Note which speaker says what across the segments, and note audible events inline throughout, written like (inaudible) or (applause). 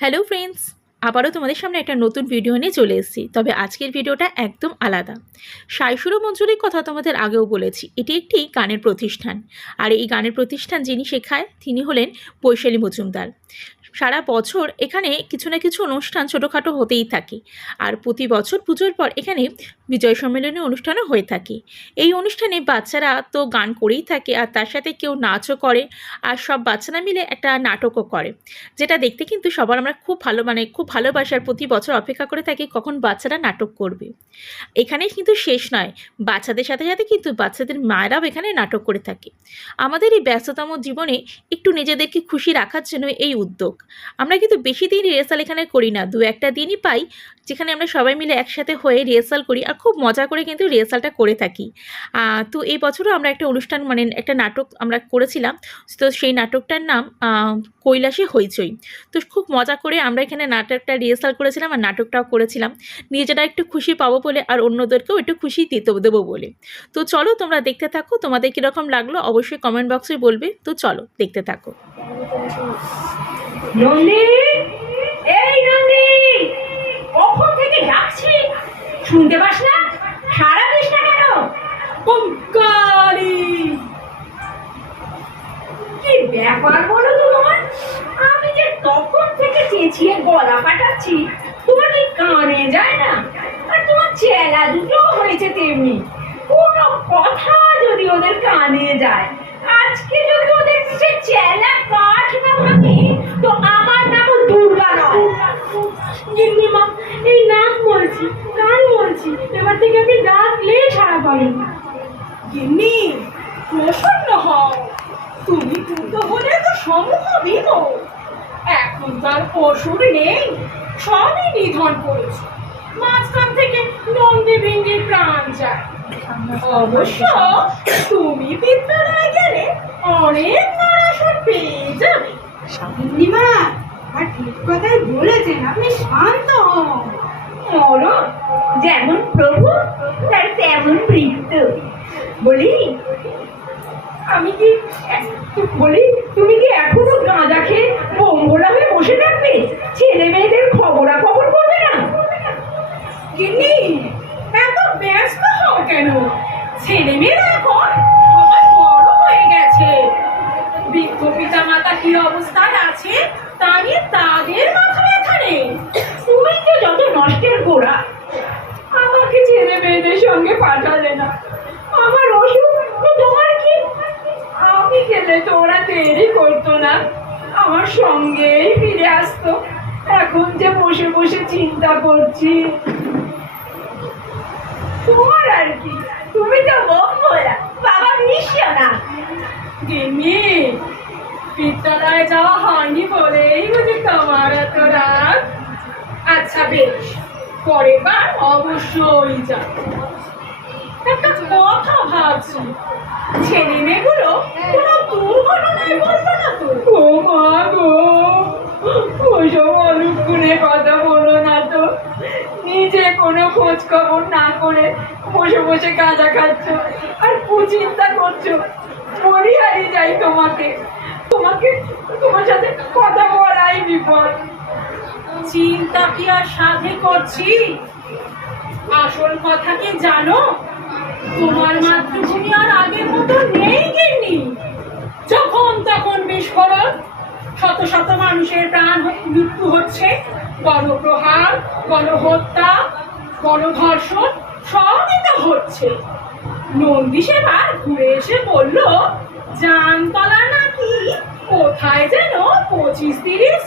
Speaker 1: Hello friends, আবারও তোমাদের সামনে একটা নতুন ভিডিও নিয়ে চলে এসেছি। তবে আজকের ভিডিওটা একদম আলাদা। সাইসুরো মঞ্জুরির কথা তোমাদের আগেও বলেছি, এটি একটি গানের প্রতিষ্ঠান। আর এই গানের প্রতিষ্ঠান যিনি শেখায়, তিনি হলেন বৈশালী মজুমদার। সারা বছর এখানে কিছু না কিছু অনুষ্ঠান ছোটোখাটো হতেই থাকে। আর প্রতি বছর পুজোর পর এখানে বিজয় সম্মেলনী অনুষ্ঠানও হয়ে থাকে। এই অনুষ্ঠানে বাচ্চারা তো গান করেই থাকে আর তার সাথে কেউ নাচও করে আর সব বাচ্চারা মিলে একটা নাটকও করে। যেটা দেখতে কিন্তু সবার আমরা খুব ভালো মানে খুব ভালোবাসার প্রতি বছর অপেক্ষা করে থাকি কখন বাচ্চারা নাটক করবে। এখানে কিন্তু শেষ নয়, বাচ্চাদের সাথে সাথে কিন্তু বাচ্চাদের মায়েরাও এখানে নাটক করে থাকে। আমাদের এই ব্যস্ততম জীবনে একটু নিজেদেরকে খুশি রাখার জন্য এই উদ্যোগ। আমরা কিন্তু বেশি দিন রিহার্সাল এখানে করি না। দু একটা দিনই পাই, যেখানে আমরা সবাই মিলে একসাথে হয়ে রিহার্সাল করি আর খুব মজা করে কিন্তু রিহার্সালটা করে থাকি। তো এই বছরও আমরা একটা অনুষ্ঠান মানে একটা নাটক আমরা করেছিলাম। তো সেই নাটকটার নাম কৈলাসে হইচই। তো খুব মজা করে আমরা এখানে নাটকটা রিহার্সাল করেছিলাম আর নাটকটাও করেছিলাম। নিজেরা একটু খুশি পাবো বলে আর অন্যদেরকেও একটু খুশি দিতে দেবো বলে। তো চলো তোমরা দেখতে থাকো, তোমাদের কীরকম লাগল অবশ্যই কমেন্ট বক্সে বলবে। তো চলো দেখতে থাকো।
Speaker 2: নন্দী এই নন্দী কখন থেকে ডাকছি? শুনতে পাস না? সারা দিস না কেন? কঙ্কালি কি ব্যাপার বলো তো তোমার? আমি যে তখন থেকে চেঁচিয়ে গলা কাটাচ্ছি তোমার কি কানে যায় না? আর তোমার চেলা দুটো হয়েছে তেমনি। কোনো কথা যদি ওদের কানে যায় আজকে যদি ওদের সে চেলা এবার থেকে আপনি ডাকলে ছাড়া পাবেন গিন্নি প্রসন্ন হও তুমি পুজো হলে তো সমূহ দিব এখন তার অসুর নেই সবই নিধন করেছে মাঝখান থেকে নন্দী ভেঙ্গে প্রাণ যায় অবশ্য তুমি বিদ্যালয়ে গেলে অনেক পড়াশোনা পেয়ে যাবে
Speaker 3: পূর্ণিমা আর ঠিক কথাই বলেছেন আপনি শান্ত হন
Speaker 2: মরণ যেমন প্রভু, তার তেমন মৃত্যু। বলি, আমি কি বলি, তুমি কি এখনও গাঁজা খেয়ে বোম্বলা হয়ে বসে থাকবে? ছেলে মেয়েদের খবরাখবর করবে না? গিন্নি, এত ব্যস্ত হও কেন? ছেলে মেয়েরা এখন সবাই বড় হয়ে গেছে। বৃদ্ধ পিতা মাতা কি অবস্থায় আছে, তা নিয়ে তাদের মাথা ব্যথা নেই। গোড়া আমাকে ছেলে মেয়েদের সঙ্গে পাঠালে না। আমার অসুখ তোমার কি? আমি গেলে তো ওরা দেরি করতো না। আমার সঙ্গেই ফিরে আসতো। এখন যে বসে বসে চিন্তা করছি। তোমার আর কি? তুমি তো বলা। বাবা, মিশিও না। গিন্নি, বিদ্যালয়ে যাওয়া হয়নি বলেই বুঝি তোমার এত রাগ। আচ্ছা বেশ। পরের বার অবশ্যই যাব একটা কথা ভাবছি। ছেলে মেয়েগুলো কোনো দুর্ঘটনায় বলব না তো? ও মা গো ওসব অলুক্ষণে কথা বলো না তো। নিজে কোনো খোঁজ খবর না করে বসে বসে গাঁজা খাচ্ছ আর কুচিন্তা করছ। মরি হারিয়ে যাই তোমাকে। তোমাকে তোমার সাথে কথা বলাই বিপদ। চিন্তা কি আর সাথে করছি? আসল কথা কি জানো, তোমার মাতৃভূমি আর আগের মতো নেই গিন্নি। যখন তখন বিস্ফোরণ শত শত মানুষের প্রাণ মৃত্যু হচ্ছে। গণপ্রহার গণহত্যা গণধর্ষণ সবই তো হচ্ছে। নন্দী সেবার ঘুরে এসে বলল জামতলা নাকি? কোথায় যেন পঁচিশ তিরিশ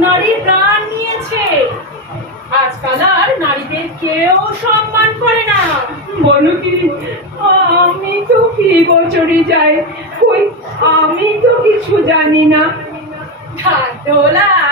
Speaker 2: নারীর প্রাণ নিয়েছে। আজকাল আর নারীদের কেউ সম্মান করে না। বলো কি? আমি তো কি বছরে যাই? কই? আমি তো কিছু জানি না। ঢাকঢোলার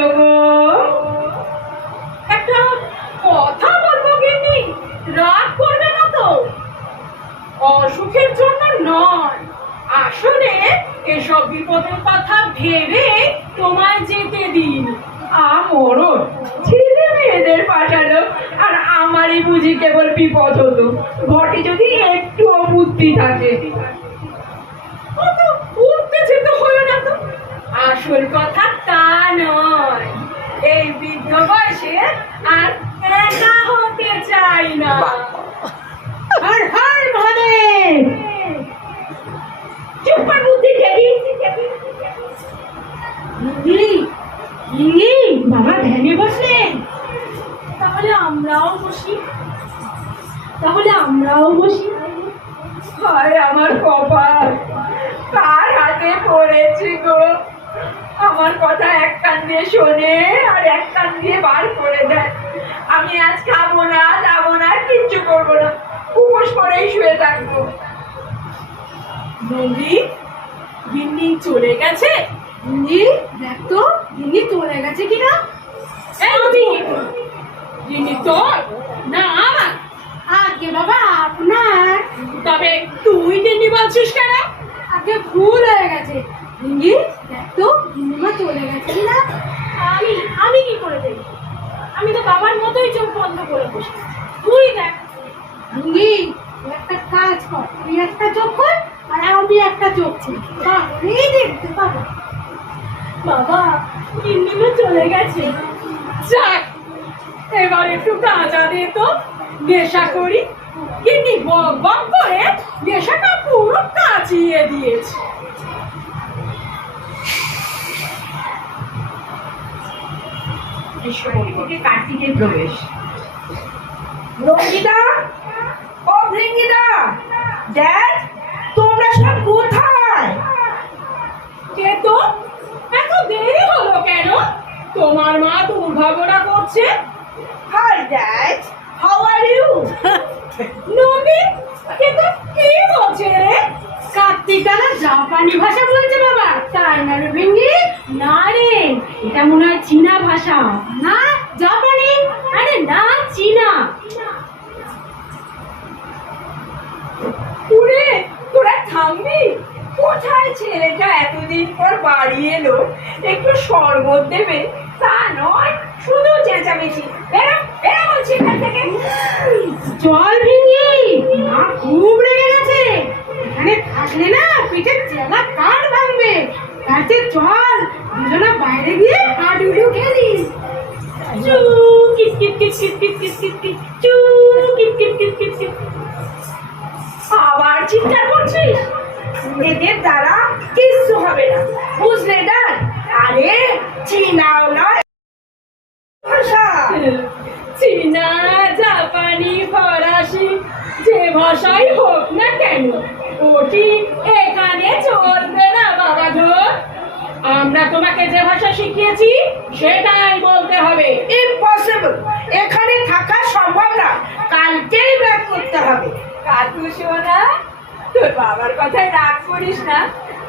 Speaker 2: রকম একটা কথা বলব কিন্তু রাগ করবে না তো। অসুখের জন্য নয়। আসলে এসব বিপদের কথা ভেবে তোমায় যেতে দিন। আমরণ ছেলে মেয়েদের পাঠালো, আর আমারই বুঝি কেবল বিপদ হলো। ঘটে যদি একটু বুদ্ধি থাকে। অত উত্তেজিত হলো না তো। আসল কথা তা নয়। এই বৃদ্ধ বয়সে আর একা হতে চাই না।
Speaker 4: হর হর মহাদেব।
Speaker 2: চুপ কর বুদ্ধি ঠেকি।
Speaker 4: ইঙ্গি ইঙ্গি বাবা ধ্যানে বসলেন
Speaker 2: তাহলে আমরাও বসি। তাহলে আমরাও বসি। হায় আমার কপাল কার হাতে পড়েছি গো? আমার কথা এক কান দিয়ে শোনে আর এক কান দিয়ে বার করে দেয়। আমি আজ খাব না যাব না কিচ্ছু করব না। উপোস করেই শুয়ে থাকব। নন্দী গিন্নি চলে গেছে?
Speaker 4: ইঙ্গি দেখ তো ইঙ্গি চলে গেছে কিনা?
Speaker 2: গিন্নি তোর? না আমার?
Speaker 4: আগে বাবা আপনার?
Speaker 2: তবে তুই গিন্নি বলছিস কেন?
Speaker 4: আগে ভুল হয়ে গেছে। গিন্নিমা চলে গেছে। কিনা
Speaker 2: আমি আমি কি করে দেখি আমি তো বাবার মতোই চোখ বন্ধ করে বসে তুই দেখ।
Speaker 4: তুই একটা কাজ কর। তুই একটা চোখ কর আর আমি একটা চোখ করি তাহলেই দেখতে পাবো?
Speaker 2: বাবা গিন্নিমা চলে গেছে। যাক এবার একটু গাঁজা দে তো নেশা করি। গিন্নি বক বক করে নেশাটা পুরো কাচিয়ে দিয়েছে।
Speaker 4: কার্তিকের প্রবেশ। রঙ্গিতা ও ভৃঙ্গিতা? ড্যাড তোমরা সব কোথায়?
Speaker 2: এত দেরি হলো কেন? তোমার মা দুর্ভাবনা করছে।
Speaker 4: Hi dad how are you
Speaker 2: Nabi কিন্তু কি বলছে রে?
Speaker 4: কার্তিকা না জাপানি ভাষা বলছে বাবা। তাই না রে ভৃঙ্গি
Speaker 2: না রে এটা মনে হয়? চীনা ভাষা।
Speaker 4: না? জাপানি?
Speaker 2: আরে না চীনা। উড়ে তোরা থামবি? কোথায় ছেলেটা এতদিন পর বাড়ি এলো? একটু শরবত দেবে? তা নয় শুধু চেঁচামেচি। বেরো বলছি এখান থেকে।
Speaker 4: জল ভৃঙ্গি মা খুব রেগে গেছে। এখানে থাকলে না পিঠে চেলা কাঠ ভাঙবে। চল দুজনে বাইরে গিয়ে হাডুডু খেলি
Speaker 2: চু কিট কিট কিট কিট কিট কিট কিট কিট চু কিট কিট কিট কিট কিট আবার চিৎকার করছিস
Speaker 4: এদের দ্বারা কিচ্ছু হবে না বুঝলে ডান আরে চীনাও নয়
Speaker 2: চীনা জাপানি ফরাসি যে ভাষাই হোক না কেন ওটি এখানে চলবে না বাবা গো আমরা তোমাকে যে ভাষা শিখিয়েছি সেটাই বলতে হবে।
Speaker 4: ইম্পসিবল এখানে থাকা সম্ভব না। কালকেই ব্যাক করতে হবে।
Speaker 2: কাকু সোনা তোর বাবার কথায় রাগ করিস না।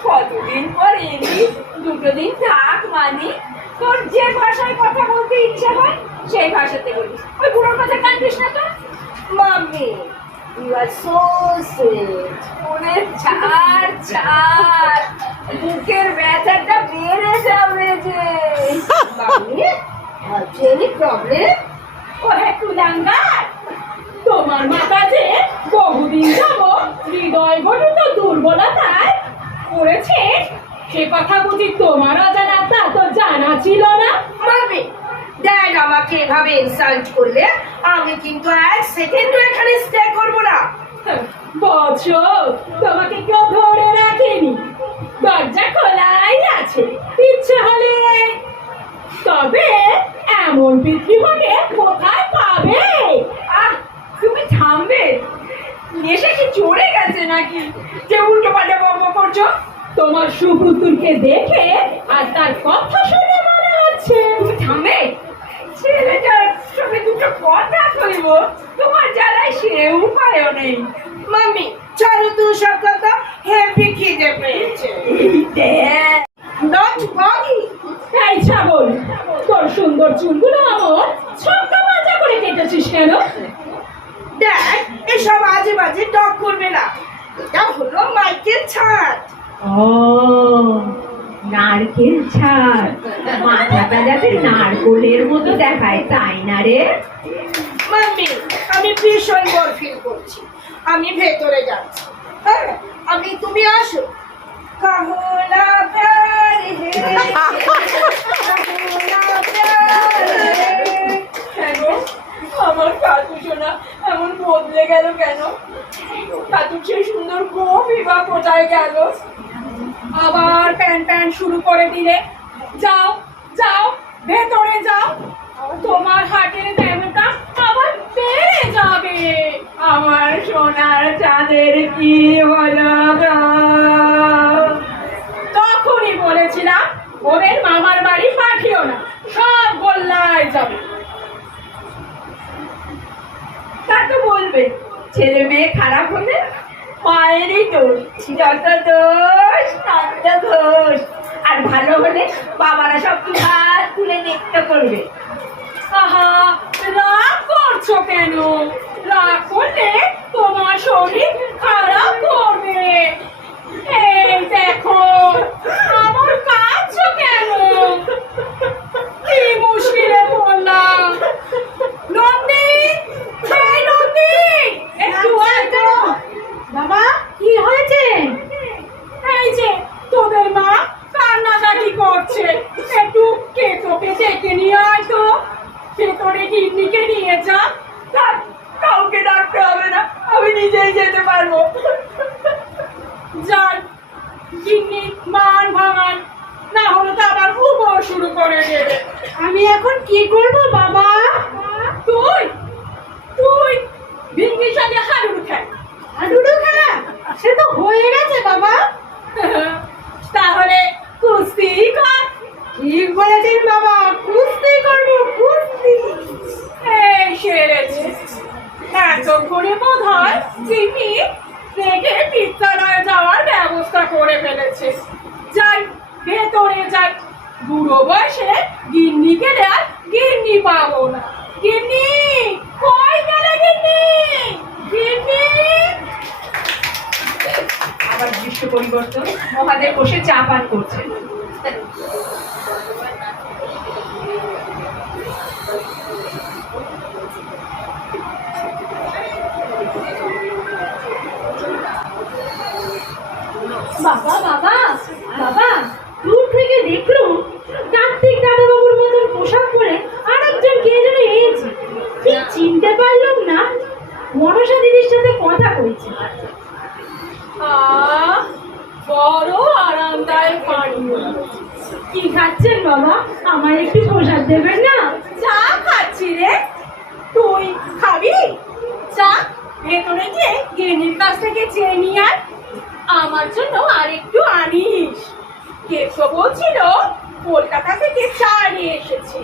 Speaker 2: কতদিন পর এলি দুটো দিন থাক মানি। তোর যে ভাষায় কথা বলতে ইচ্ছে হয় সেই ভাষাতে বলিস। ওই বুড়োর কথা কাঁদিস না তো।
Speaker 4: Mummy you are so sweet
Speaker 2: ওরে ছাড় ছাড় বুকের ব্যথাটা বেড়ে যাবে যে।
Speaker 4: মাম্মি হ্যাভ এনি প্রবলেম
Speaker 2: ও হ্যাঁ কুলাঙ্গার তোমার মাথা যে বহুদিন যাব হৃদয় গঠিত দুর্বলতায় পড়েছে। সে কথা বুঝি তোমার অজানা তা তো জানা ছিল না।
Speaker 4: ড্যাড আমাকে এভাবে ইনসাল্ট করলে, আমি কিন্তু এক সেকেন্ডও এখানে স্টে করব না।
Speaker 2: বৎস, তোমাকে কেউ ধরে রাখেনি। দরজা খোলাই আছে, ইচ্ছে হলে। তবে এমন পৃথিবীকে কোথায় পাবে? আহ, তুমি থামবে? নেশা কি চড়ে গেছে নাকি? যে উল্টো পাল্টা বম্ব করছ? তোমার সুপুতুলকে দেখে আর তার কথা শুনে মনে হচ্ছে। তুমি থামবে? ছেলেটার সঙ্গে দুটো কথা কইব। তোমার জ্বালায় সে উপায়ও নেই।
Speaker 4: মাম্মি চলো তো সব কথা। হেভি খিদে পেয়েছে।
Speaker 2: দেখ
Speaker 4: নট বগি
Speaker 2: এই ছাগল তোর সুন্দর চুলগুলো আমার ছক্কা মাজা করে কেটেছিস কেন?
Speaker 4: ড্যাড এসব আজে বাজে টক করবে না। এটা হলো মাইকেল ছাদ
Speaker 5: ও নারকেল ছাড়। মাথাটা যাতে নারকোলের মতো দেখায়, তাই না রে?
Speaker 2: মাম্মি, আমি ভীষণ বোর ফিল করছি। আমি ভেতরে যাচ্ছি। হ্যাঁ আমি, তুমি আসো। কাহলা প্যার
Speaker 5: আমার কাতু সোনা, এমন বদলে গেল কেন? কাতু সেই সুন্দর গোপী বা কোথায় গেল?
Speaker 2: আবার প্যান প্যান শুরু করে দিলে। যাও যাও, ভেতরে যাও। তোমার হাটের দেবতা আবার বেড়ে যাবে।
Speaker 5: আমার সোনার চাঁদের কি
Speaker 2: তখনই বলেছিলাম, ওদের মামার বাড়ি পাঠিও না, সব গোল্লায় যাবে।
Speaker 5: তা তো বলবে, ছেলে মেয়ে খারাপ হলে মায়েরই দোষ, যত দোষ, তত দোষ। আর ভালো হলে বাবারা সব দু হাত তুলে নৃত্য করবে।
Speaker 2: আহা, রাগ করছ কেন? রাগ করলে তোমার শরীর খারাপ করবে এই দেখো আমার কাঁদছো কেন কি মুশকিলে পড়লাম নন্দী এই নন্দী একটু আয় তো।
Speaker 5: বাবা কি হয়েছে
Speaker 2: এই যে তোদের মা কান্নাকাটি করছে একটু কেতোকে ডেকে নিয়ে আয় তো ভেতরে গিন্নিকে নিয়ে যা
Speaker 5: থাক, কাউকে ডাকতে হবে না আমি নিজেই যেতে পারব
Speaker 2: যান গিন্নি মান ভাঙান না হলে তো আবার উবর শুরু করে দেবে
Speaker 5: আমি এখন কি করব বাবা
Speaker 2: তুই তুই ভিঙ্গির সঙ্গে হাডুডু খেল
Speaker 5: হাডুডু খেলা সে তো হয়ে গেছে বাবা
Speaker 2: তাহলে কুস্তি কর
Speaker 5: ঠিক বলেছেন বাবা কুস্তি করব কুস্তি
Speaker 2: এই সেরেছে এতক্ষণে বোধ হয় তিনি রেখে বিদ্যালয়ে যাওয়ার ব্যবস্থা করে ফেলেছে যাই ভেতরে যাই বুড়ো বয়সে গিন্নি গেলে আর গিন্নি পাবো না গিন্নি কই গেলে গিন্নি গিন্নি
Speaker 5: আবার দৃশ্য পরিবর্তন মহাদেব বসে চা পান করছেন
Speaker 2: বাবা বাবা বাবা দূর থেকে দেখল কার্তিক দাদাবাবুর মতন পোশাক পরে আরেকজন কে যেন এসেছে। ঠিক চিনতে পারলাম না। মনসা দিদির সাথে কথা কইছে। বড় আরামদায়ক পানীয় কি খাচ্ছেন বাবা? আমার একটু প্রসাদ দেবেন না? চা খাচ্ছি রে। তুই খাবি? চা? ভেতরে গিয়ে গেনির কাছ থেকে চেয়ে নিয়ে আয়। আমার জন্য আর একটু আনিস। কেশব বলছিল কলকাতা থেকে চা নিয়ে এসেছে।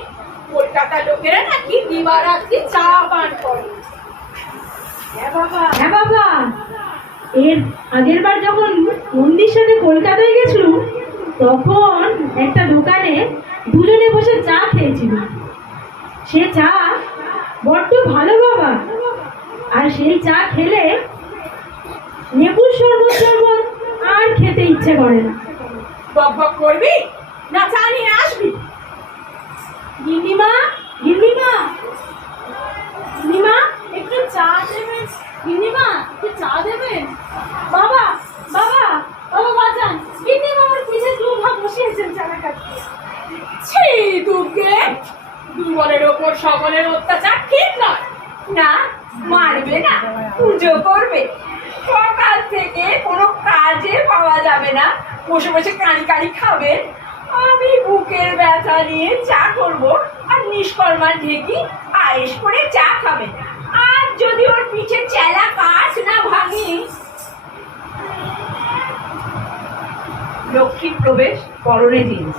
Speaker 2: কলকাতা লোকেরা নাকি দিবারাত্রি চা পান করে। হ্যাঁ বাবা।
Speaker 6: হ্যাঁ বাবা। এর আগের বার যখন নন্দীর সাথে কলকাতায় গেছিল তখন একটা দোকানে দুজনে বসে চা খেয়েছিল। সে চা বড্ড ভালো বাবা। আর সেই চা খেলে লেবুর শরবত শরবত আর খেতে ইচ্ছে করে না।
Speaker 2: বক বক করবি? না চা নিয়ে আসবি। গিন্নিমা গিন্নিমা। গিন্নিমা একটু চা দেবেন। গিন্নিমা একটু চা দেবেন? বাবা বাবা বাবা বাজান গিন্নিমা আমার পিঠে দুর্ভা বসিয়েছেন চানা কাটতে। ছি দুর্গে। দুর্বলের ওপর সকলের অত্যাচার ঠিক নয়।
Speaker 5: না মারবে না পুজো করবে। সকাল থেকে কোনো কাজে পাওয়া যাবে না। বসে বসে কানি কানি খাবে। আমি বুকের ব্যথা নিয়ে চা করব আর নিষ্কর্মা ঢেকি আয়েস করে চা খাবে। আর যদি ওর পিঠে চেলা কাজ না ভাঙি, লক্ষ্মীর প্রবেশ পরনে জিন্স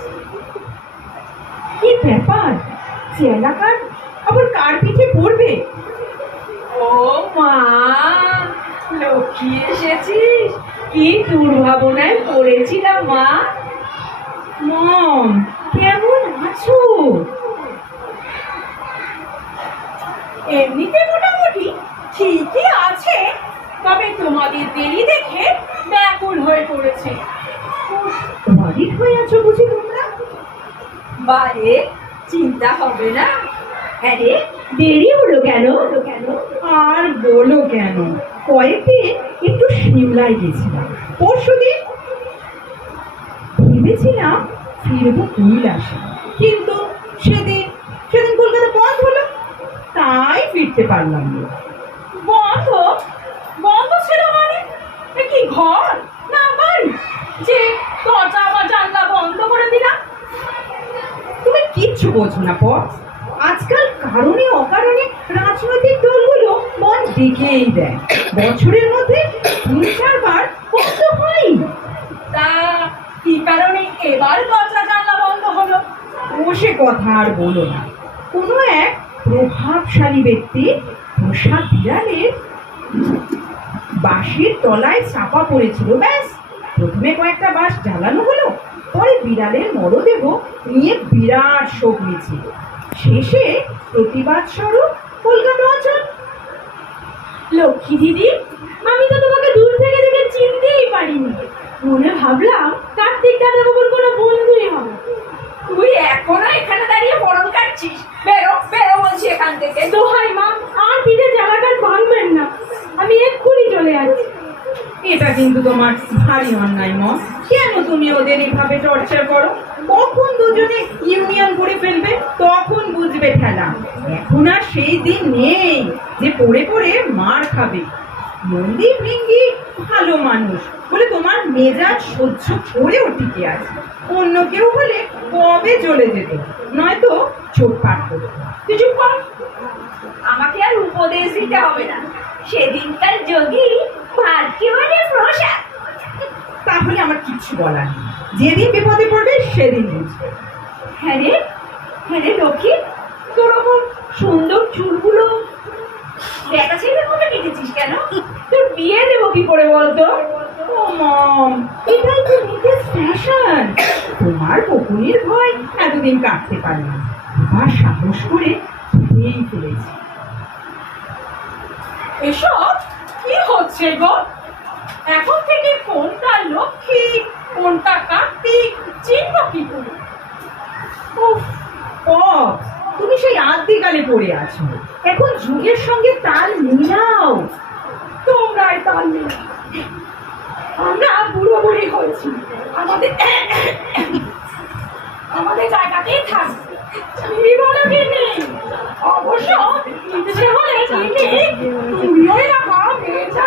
Speaker 6: কি ব্যাপার? সে এলাকার আবার কার পিঠে পড়বে
Speaker 5: ও মা! লক্ষ্মী, এসেছিস? কি দুর্ভাবনায় পড়েছিলাম, মা?
Speaker 6: মম, কেমন আছো?
Speaker 2: এমনিতে মোটামুটি ঠিকই আছে, তবে তোমাদের দেরি দেখে ব্যাকুল হয়ে পড়েছে।
Speaker 3: অডিট হয়ে আছো বুঝি তোমরা?
Speaker 2: বারে, চিন্তা হবে না।
Speaker 5: আরে হ্যাঁ দেরি হলো কেন কেন?
Speaker 3: আর বলো কেন? কয়েকদিন একটু সিমলায় গেছিলাম। পরশু দিন ভেবেছিলাম ফিরবো কৈলাসে, কিন্তু সেদিন সেদিন কলকাতা বন্ধ হলো, তাই ফিরতে পারলাম না।
Speaker 2: বন্ধ? বন্ধ ছিল মানে? কি ঘর না বাড়ি? যে দরজা বা জানলা বন্ধ করে দিলাম।
Speaker 3: তুমি কিচ্ছু বোঝো না পর আজকাল কারণে অকারণে রাজনৈতিক দলগুলো দেয় বছরের মধ্যে তিন চারবার বন্ধ হয়
Speaker 2: তা কি কারণে এবার দরজা জানলা বন্ধ হলো?
Speaker 3: বসে কথা আর বলো না। কোনো এক প্রভাবশালী ব্যক্তি পোষা বিড়ালের বাঁশের তলায় চাপা পড়েছিল। ব্যাস প্রথমে কয়েকটা বাঁশ জ্বালানো হলো পরে বিড়ালের মরদেহ নিয়ে বিরাট শোক মিছিল। শেষে প্রতিবাদ স্বরূপ কলকাতা অঞ্চল
Speaker 5: লক্ষ্মী দিদি আমি তো তোমাকে দূর থেকে দেখে চিনতেই পারিনি। মনে ভাবলাম কার্তিক দাদা বাবুর কোনো বন্ধুই হবে।
Speaker 2: তুই এখনও এখানে দাঁড়িয়ে মরণ কাটছিস? বেরো বেরো বলছি এখান থেকে।
Speaker 5: দোহাই মা আর পিঠে জামাটা ভাঙবেন না। আমি এক্ষুনি চলে যাচ্ছি।
Speaker 3: এটা কিন্তু তোমার ভারী অন্যায় মন কেন তুমি ওদের এভাবে টর্চার করো? কখন দুজনে ইউনিয়ন করে ফেলবে তখন বুঝবে খেলা এখন আর সেই দিন নেই। যে পড়ে পড়ে মার খাবে। নন্দী ভৃঙ্গি ভালো মানুষ। বলে তোমার মেজাজ সহ্য করেও টিকে আছে। অন্য কেউ হলে কবে চলে যেত? নয়তো চোখ করতো।
Speaker 2: তুই চুপ কর। আমাকে আর উপদেশ দিতে হবে না। সেদিনকার যোগী ভাগ্যবানের প্রসাদ।
Speaker 3: তাহলে আমার কিচ্ছু বলার নেই। যেদিন বিপদে পড়বে সেদিন বুঝবে।
Speaker 2: হ্যাঁ রে হ্যাঁ রে লক্ষ্মী তোর সুন্দর চুলগুলো দেখা ছেলের মতো কেটেছিস কেন? তোর বিয়ে দেবো কি করে বলতো?
Speaker 3: ও এটাই তো নিজের ফ্যাশন তোমার বকুনির ভয় এতদিন কাটতে পারলাম এবার সাহস করে ধুয়েই ফেলেছি।
Speaker 2: এসব কি হচ্ছে গো? এখন থেকে কোনটা লক্ষ্মী কোনটা কার্তিক চিনব কি করে?
Speaker 3: পপ, তুমি সেই আদিকালে পড়ে আছো। এখন যুগের সঙ্গে তাল মিলাও।
Speaker 2: তোমরাই তাল। আমরা বুড়ো বুড়ি হয়েছি। আমাদের আমাদের জায়গাতেই থাকবে। অবশ্য ইচ্ছে হলে তুমিও এরকম মেয়েটা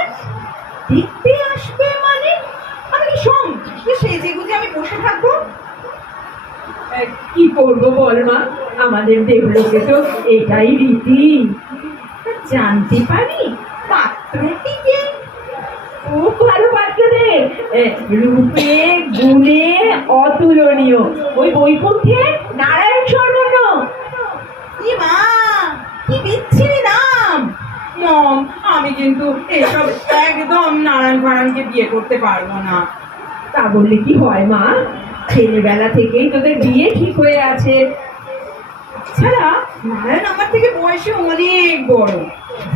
Speaker 5: দেখতে আসবে
Speaker 3: মানে? আমি গুজে আমি বসে থাকব?
Speaker 5: কি করব বল মা? আমাদের দেবলোকে তো এটাই রীতি।
Speaker 3: জানতে পারি? পাত্রটি কে?
Speaker 5: খুব ভালো পাত্র রে রূপে, গুণে অতুলনীয়। ওই বৈকুণ্ঠে নারায়ণ স্বর্ণ
Speaker 3: কি মা, কি বিচ্ছিরি নাম মম আমি কিন্তু এসব একদম নারায়ণ ফারায়ণকে বিয়ে করতে পারব না।
Speaker 5: তা বললে কি হয়, মা? ছেলেবেলা থেকেই তোদের বিয়ে ঠিক হয়ে আছে।
Speaker 3: ছাড়া নারায়ণ আমার থেকে বয়সে অনেক বড়।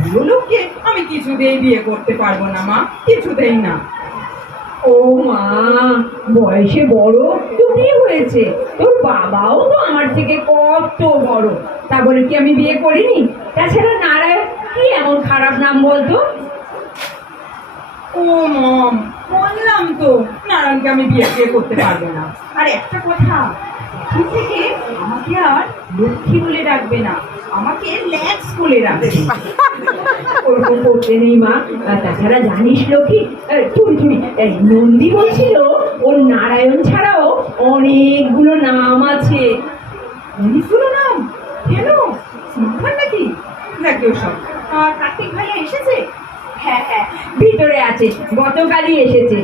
Speaker 3: বুড়ো লোককে আমি কিছুতেই বিয়ে করতে পারব না, মা। কিছুতেই না।
Speaker 5: ও মা, বয়সে বড় তো কি হয়েছে। তোর বাবাও তো আমার থেকে কত বড়। তা বলে কি আমি বিয়ে করিনি? তাছাড়া নারায়ণ কি এমন খারাপ নাম বলতো?
Speaker 3: বললাম তো, নারায়ণকে আমি বিয়ে বিয়ে করতে পারব না। আর একটা কথা থেকে আমাকে আর লক্ষ্মী বলে ডাকবে না, আমাকে ল্যাক্স বলে রাখবে
Speaker 5: ওরকম করতে নেই মা। তাছাড়া জানিস লক্ষ্মী তুমি তুমি নন্দী বলছিল, ওর নারায়ণ ছাড়াও অনেকগুলো নাম আছে।
Speaker 3: অনেকগুলো নাম? কেন? নাকি? নাকি ওসব? কার্তিক ভাইয়া এসেছে?
Speaker 2: হ্যাঁ হ্যাঁ
Speaker 5: ভিতরে আছে, গতকালই এসেছে।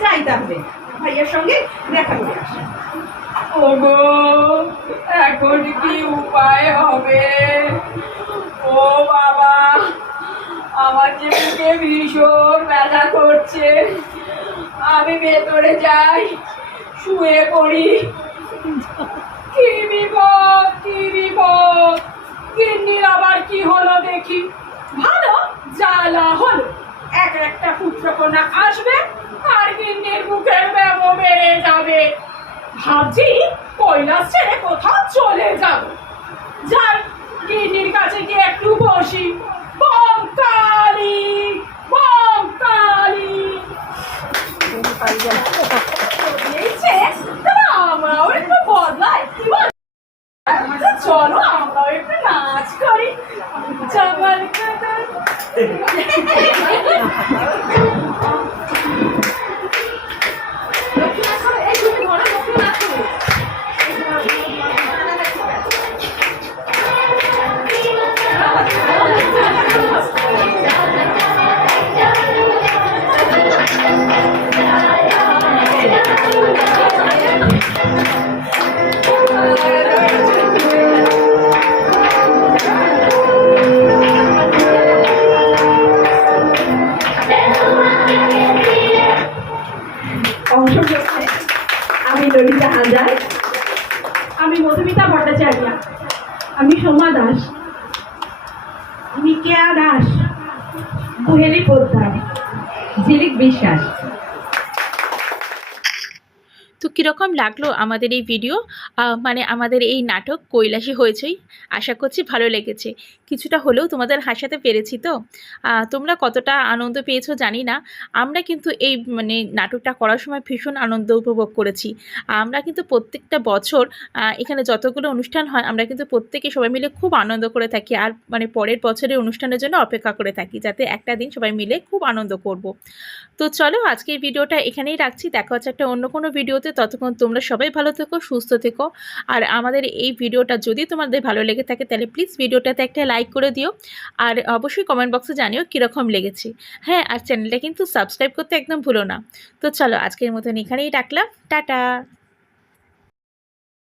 Speaker 2: যাই তাহলে, ভাইয়ের সঙ্গে দেখা করে আসি। ওগো, এখন কি উপায় হবে? ও বাবা আমার যে বুকে ভীষণ ব্যথা করছে। আমি ভেতরে যাই, শুয়ে পড়ি। কি বিপদ কি বিপদ? কিন্নির আবার কি হলো দেখি? ভালো জ্বালা হলো। এক একটা পুত্রকন্যা আসবে আর কিন্নির বুকের ব্যাম বেড়ে যাবে। ভাবছি কৈলাস ছেড়ে কোথাও চলে যাব। যাই কিন্নির কাছে গিয়ে একটু বসি। বম কালী বম কালী। বলেছে, তবে আমরাও একটু বদলাই চলো আমরাও একটু নাচ করি। কাতার (laughs)
Speaker 1: কীরকম লাগল আমাদের এই ভিডিও মানে আমাদের এই নাটক কৈলাসী হয়েছেই। আশা করছি ভালো লেগেছে। কিছুটা হলেও তোমাদের হাসাতে পেরেছি তো। তোমরা কতটা আনন্দ পেয়েছ জানি না। আমরা কিন্তু এই মানে নাটকটা করার সময় ভীষণ আনন্দ উপভোগ করেছি। আমরা কিন্তু প্রত্যেকটা বছর এখানে যতগুলো অনুষ্ঠান হয়, আমরা কিন্তু প্রত্যেকে সবাই মিলে খুব আনন্দ করে থাকি। আর মানে পরের বছরের অনুষ্ঠানের জন্য অপেক্ষা করে থাকি, যাতে একটা দিন সবাই মিলে খুব আনন্দ করব। তো চলো আজকের ভিডিওটা এখানেই রাখছি। দেখা হচ্ছে একটা অন্য কোনো ভিডিওতে ততক্ষণ তোমরা সবাই ভালো থেকো, সুস্থ থেকো। আর আমাদের এই ভিডিওটা যদি তোমাদের ভালো লেগে থাকে, তাহলে প্লিজ ভিডিওটাতে একটা লাইক করে দিও। আর অবশ্যই কমেন্ট বক্সে জানিও কীরকম লেগেছে। হ্যাঁ আর চ্যানেলটা কিন্তু সাবস্ক্রাইব করতে একদম ভুলো না। তো চলো, আজকের মতন এখানেই রাখলাম। টাটা!